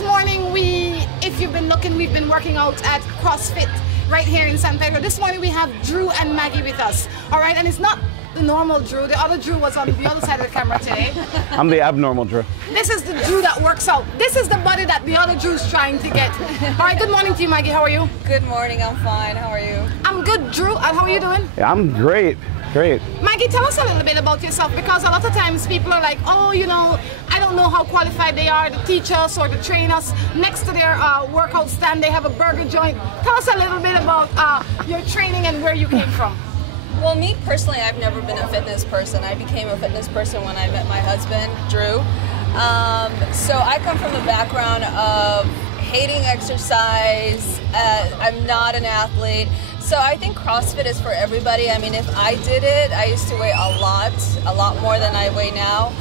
this morning, if you've been looking, we've been working out at CrossFit right here in San Pedro. This morning we have Drew and Maggie with us. All right, and it's not the normal Drew. The other Drew was on the other side of the camera today. I'm the abnormal Drew. This is the Drew that works out. This is the body that the other Drew's trying to get. All right, good morning to you, Maggie. How are you? Good morning, I'm fine. How are you? I'm good, Drew. And how are you doing? Yeah, I'm great. Great. Maggie, tell us a little bit about yourself, because a lot of times people are like, oh, you know, I don't know how qualified they are to teach us or to train us. Next to their workout stand, they have a burger joint. Tell us a little bit about your training and where you came from. Well, me personally, I've never been a fitness person. I became a fitness person when I met my husband, Drew. So I come from the background of hating exercise. I'm not an athlete. So I think CrossFit is for everybody. I mean, if I did it, I used to weigh a lot more than I weigh now.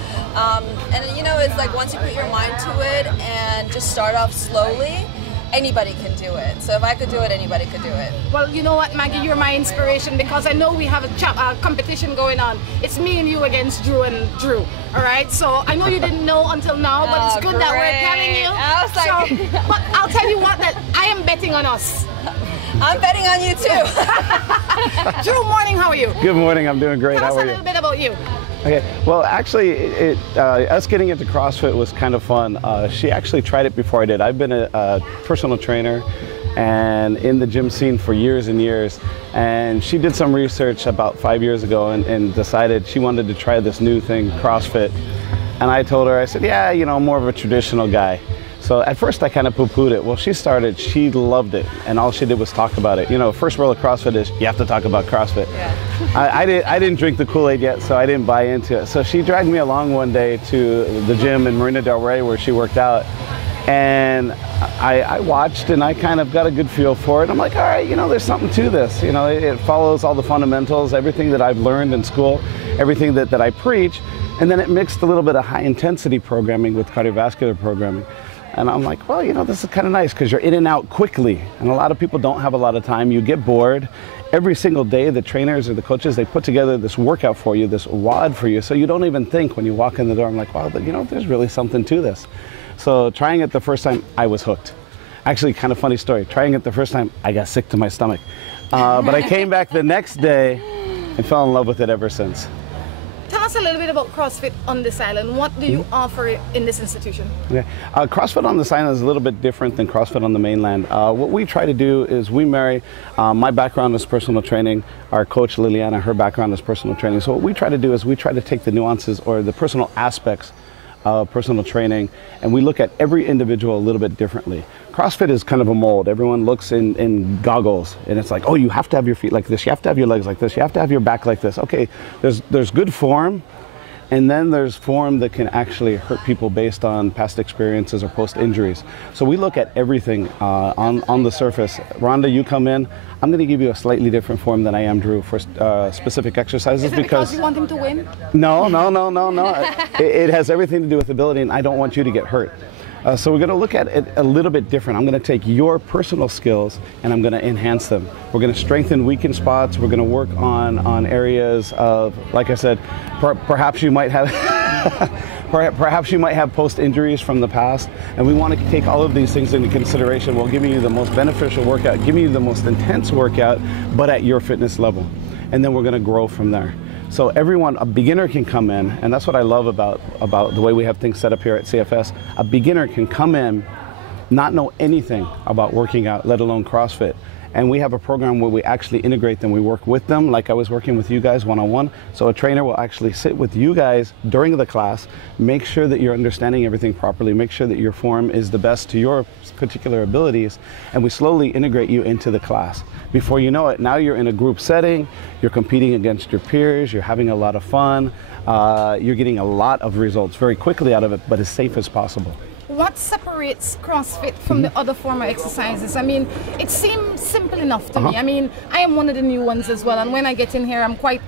And you know, it's like once you put your mind to it and just start off slowly, anybody can do it. So if I could do it, anybody could do it. Well, you know what, Maggie, you're my inspiration, because I know we have a competition going on. It's me and you against Drew and Drew. All right, so I know you didn't know until now, but it's good that we're telling you. I was like, so, but I'll tell you what, that I am betting on us. I'm betting on you too. Drew, morning, how are you? Good morning, I'm doing great. Tell How us are a you? little bit about you. Okay, well actually, us getting into CrossFit was kind of fun. She actually tried it before I did. I've been a personal trainer and in the gym scene for years and years, and she did some research about 5 years ago and decided she wanted to try this new thing, CrossFit. And I told her, I said, yeah, you know, I'm more of a traditional guy. So at first I kind of poo-pooed it. Well, she started, she loved it, and all she did was talk about it. You know, first rule of CrossFit is you have to talk about CrossFit. Yeah. I didn't drink the Kool-Aid yet, so I didn't buy into it. So she dragged me along one day to the gym in Marina del Rey where she worked out, and I watched and I kind of got a good feel for it. I'm like, all right, you know, there's something to this. You know, it follows all the fundamentals, everything that I've learned in school, everything that I preach, and then it mixed a little bit of high-intensity programming with cardiovascular programming. And I'm like, well, you know, this is kind of nice because you're in and out quickly. And a lot of people don't have a lot of time. You get bored. Every single day, the trainers or the coaches, they put together this workout for you, this WOD for you. So you don't even think when you walk in the door, I'm like, wow, you know, there's really something to this. So trying it the first time, I was hooked. Actually, kind of funny story. Trying it the first time, I got sick to my stomach. But I came back the next day and fell in love with it ever since. Tell us a little bit about CrossFit on this island. What do you offer in this institution? Okay. CrossFit on this island is a little bit different than CrossFit on the mainland. What we try to do is we marry, my background is personal training, our coach Liliana, her background is personal training. So what we try to do is we try to take the nuances or the personal aspects of personal training, and we look at every individual a little bit differently. CrossFit is kind of a mold. Everyone looks in goggles, and it's like, oh, you have to have your feet like this, you have to have your legs like this, you have to have your back like this. Okay, there's good form, and then there's form that can actually hurt people based on past experiences or post injuries. So we look at everything on the surface. Rhonda, you come in, I'm going to give you a slightly different form than I am Drew for specific exercises. Is it because you want him to win? No. It has everything to do with ability, and I don't want you to get hurt. So we're going to look at it a little bit different. I'm going to take your personal skills and I'm going to enhance them. We're going to strengthen weakened spots. We're going to work on areas of, like I said, perhaps you might have perhaps you might have post injuries from the past, and we want to take all of these things into consideration while giving you the most beneficial workout, giving you the most intense workout, but at your fitness level. And then we're going to grow from there. So everyone, a beginner can come in, and that's what I love about the way we have things set up here at CFS. A beginner can come in, not know anything about working out, let alone CrossFit. And we have a program where we actually integrate them. We work with them like I was working with you guys one-on-one. So a trainer will actually sit with you guys during the class, make sure that you're understanding everything properly, make sure that your form is the best to your particular abilities, and we slowly integrate you into the class. Before you know it, now you're in a group setting, you're competing against your peers, you're having a lot of fun, you're getting a lot of results very quickly out of it, but as safe as possible. What separates CrossFit from the other former exercises? I mean, it seems simple enough to me. I mean, I am one of the new ones as well, and when I get in here, I'm quite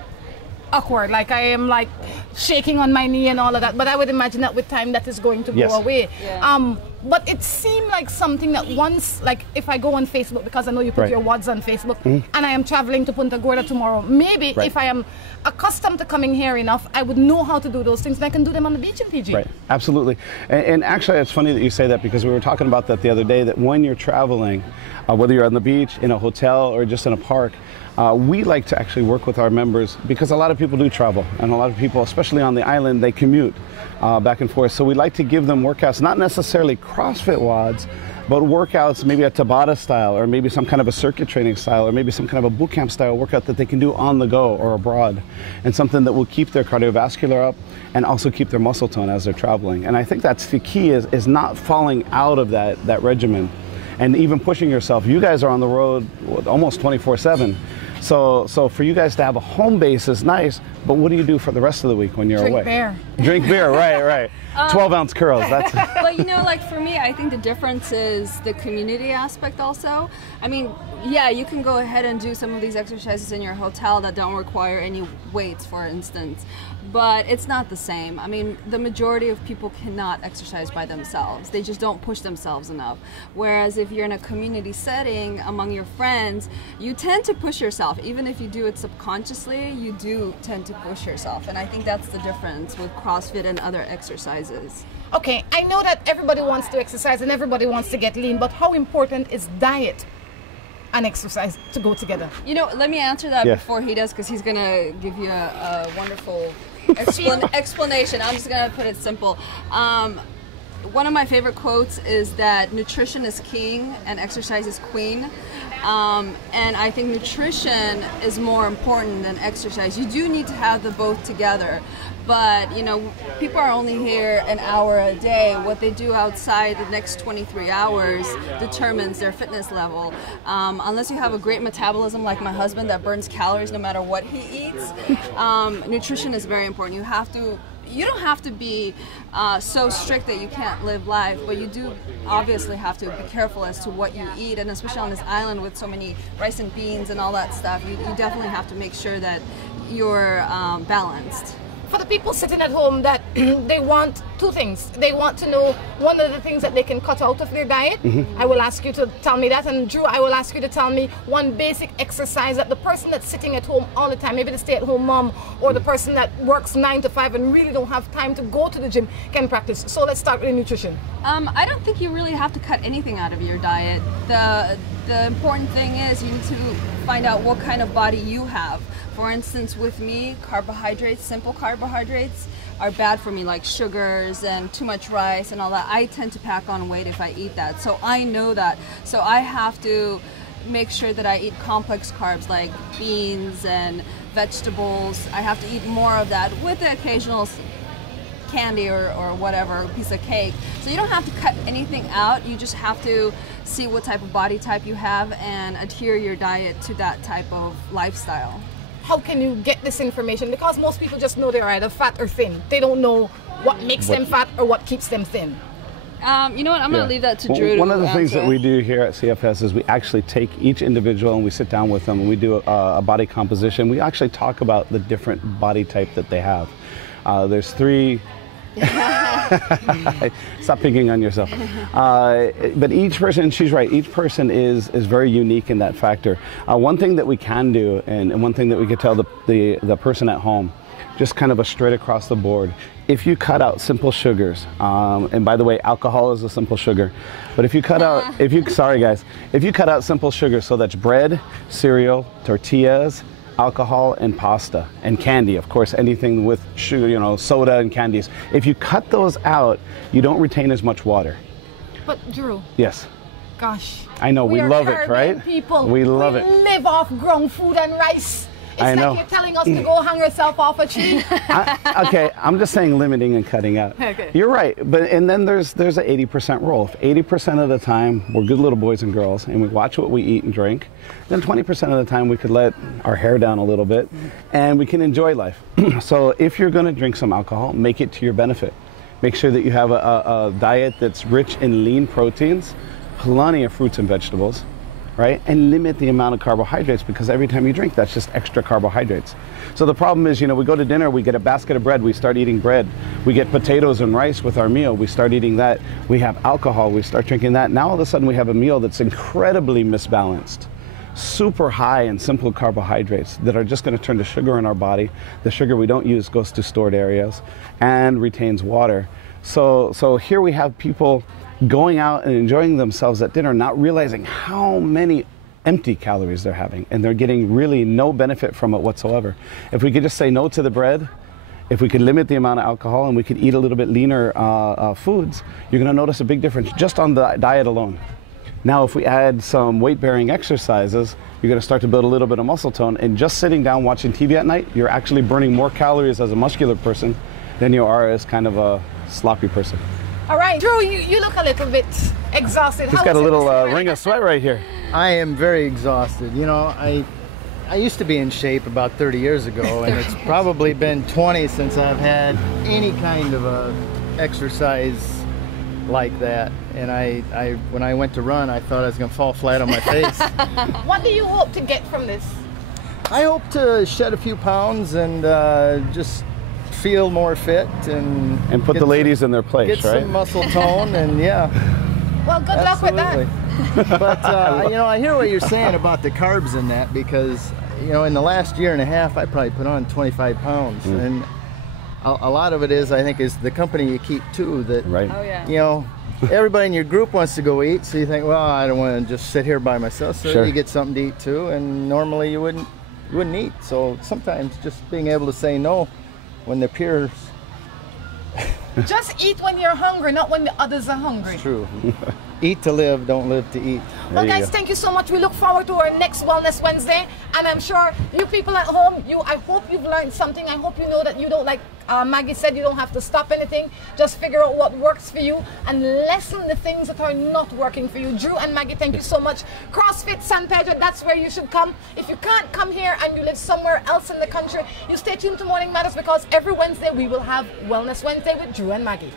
awkward. Like, I am like shaking on my knee and all of that, but I would imagine that with time that is going to go away. Yeah. But it seemed like something that once, like if I go on Facebook, because I know you put your WODs on Facebook, and I am traveling to Punta Gorda tomorrow, maybe if I am accustomed to coming here enough, I would know how to do those things, and I can do them on the beach in PG. Right, absolutely. And actually, it's funny that you say that, because we were talking about that the other day, that when you're traveling, whether you're on the beach, in a hotel, or just in a park, we like to actually work with our members, because a lot of people do travel, and a lot of people, especially on the island, they commute back and forth. So we like to give them workouts, not necessarily CrossFit WODs, but workouts maybe a Tabata style, or maybe some kind of a circuit training style, or maybe some kind of a boot camp style workout that they can do on the go or abroad, and something that will keep their cardiovascular up and also keep their muscle tone as they're traveling. And I think that's the key, is not falling out of that regimen, and even pushing yourself. You guys are on the road almost 24/7. So for you guys to have a home base is nice, but what do you do for the rest of the week when you're away? Drink beer. Drink beer, right. 12-ounce curls, that's... But you know, like for me, I think the difference is the community aspect also. I mean, yeah, you can go ahead and do some of these exercises in your hotel that don't require any weights, for instance, but it's not the same. I mean, the majority of people cannot exercise by themselves. They just don't push themselves enough. Whereas if you're in a community setting among your friends, you tend to push yourself. Even if you do it subconsciously, you do tend to push yourself. And I think that's the difference with CrossFit and other exercises. Okay, I know that everybody wants to exercise and everybody wants to get lean, but how important is diet and exercise to go together? You know, let me answer that before he does, because he's going to give you a wonderful explanation. I'm just going to put it simple. One of my favorite quotes is that nutrition is king and exercise is queen. And I think nutrition is more important than exercise. You do need to have the both together. But, you know, people are only here an hour a day. What they do outside the next 23 hours determines their fitness level. Unless you have a great metabolism like my husband that burns calories no matter what he eats, nutrition is very important. You don't have to be so strict that you can't live life, but you do obviously have to be careful as to what you eat, and especially on this island with so many rice and beans and all that stuff, you definitely have to make sure that you're balanced. For the people sitting at home that they want two things. They want to know one of the things that they can cut out of their diet. I will ask you to tell me that. And Drew, I will ask you to tell me one basic exercise that the person that's sitting at home all the time, maybe the stay-at-home mom or the person that works 9 to 5 and really don't have time to go to the gym, can practice. So let's start with nutrition. I don't think you really have to cut anything out of your diet. The important thing is you need to find out what kind of body you have. For instance, with me, carbohydrates, simple carbohydrates, are bad for me, like sugars and too much rice and all that. I tend to pack on weight if I eat that. So I know that. So I have to make sure that I eat complex carbs like beans and vegetables. I have to eat more of that with the occasional candy or whatever, piece of cake. So you don't have to cut anything out. You just have to see what type of body type you have and adhere your diet to that type of lifestyle. How can you get this information? Because most people just know they're either fat or thin. They don't know what makes them fat or what keeps them thin. You know what, I'm going to leave that to Drew. One of the things that we do here at CFS is we actually take each individual and we sit down with them and we do a body composition. We actually talk about the different body type that they have. There's 3. Stop picking on yourself. But each person, she's right, each person is very unique in that factor. One thing that we can do, and one thing that we could tell the person at home, just kind of a straight across the board, if you cut out simple sugars, and by the way, alcohol is a simple sugar, but if you cut out, sorry guys, if you cut out simple sugars, so that's bread, cereal, tortillas, alcohol, and pasta, and candy, of course, anything with sugar, you know, soda and candies. If you cut those out, you don't retain as much water. But Drew. Yes. Gosh. I know, we love it, right? People. We love it. We live off ground food and rice. It's I know. Like you're telling us to go hang yourself off a tree. Okay, I'm just saying limiting and cutting out. Okay. You're right, and then there's an 80% rule. If 80% of the time we're good little boys and girls and we watch what we eat and drink, then 20% of the time we could let our hair down a little bit and we can enjoy life. So if you're going to drink some alcohol, make it to your benefit. Make sure that you have a diet that's rich in lean proteins, plenty of fruits and vegetables, right? And limit the amount of carbohydrates, because every time you drink, that's just extra carbohydrates. So the problem is, you know, we go to dinner, we get a basket of bread, we start eating bread. We get potatoes and rice with our meal, we start eating that. We have alcohol, we start drinking that. Now all of a sudden we have a meal that's incredibly misbalanced. Super high in simple carbohydrates that are just going to turn to sugar in our body. The sugar we don't use goes to stored areas and retains water. So here we have people going out and enjoying themselves at dinner, not realizing how many empty calories they're having, and they're getting really no benefit from it whatsoever. If we could just say no to the bread, if we could limit the amount of alcohol, and we could eat a little bit leaner foods, you're going to notice a big difference just on the diet alone. Now, if we add some weight-bearing exercises, you're going to start to build a little bit of muscle tone, and just sitting down watching TV at night, you're actually burning more calories as a muscular person than you are as kind of a sloppy person. All right, Drew, you look a little bit exhausted. He's got a little ring of sweat right here. I am very exhausted. You know, I used to be in shape about 30 years ago, and it's probably been 20 since I've had any kind of a exercise like that. And when I went to run, I thought I was going to fall flat on my face. What do you hope to get from this? I hope to shed a few pounds and just feel more fit and put the ladies in their place, get right? some muscle tone, and yeah. Well, good luck with that. But you know, I hear what you're saying about the carbs in that, because you know, in the last year and a half, I probably put on 25 pounds, and a lot of it is, I think, is the company you keep too. That right. Oh, yeah. You know, everybody in your group wants to go eat, so you think, well, I don't want to just sit here by myself. So Sure. you get something to eat too, and normally you wouldn't eat. So sometimes just being able to say no when the peers. Just eat when you're hungry, not when the others are hungry. True. Eat to live, don't live to eat. Well, guys, thank you so much. We look forward to our next Wellness Wednesday, and I'm sure you people at home, I hope you've learned something. I hope you know that you don't, like Maggie said, you don't have to stop anything. Just figure out what works for you and lessen the things that are not working for you. Drew and Maggie, thank you so much. CrossFit San Pedro, that's where you should come. If you can't come here and you live somewhere else in the country, you stay tuned to Morning Matters, because every Wednesday we will have Wellness Wednesday with Drew and Maggie.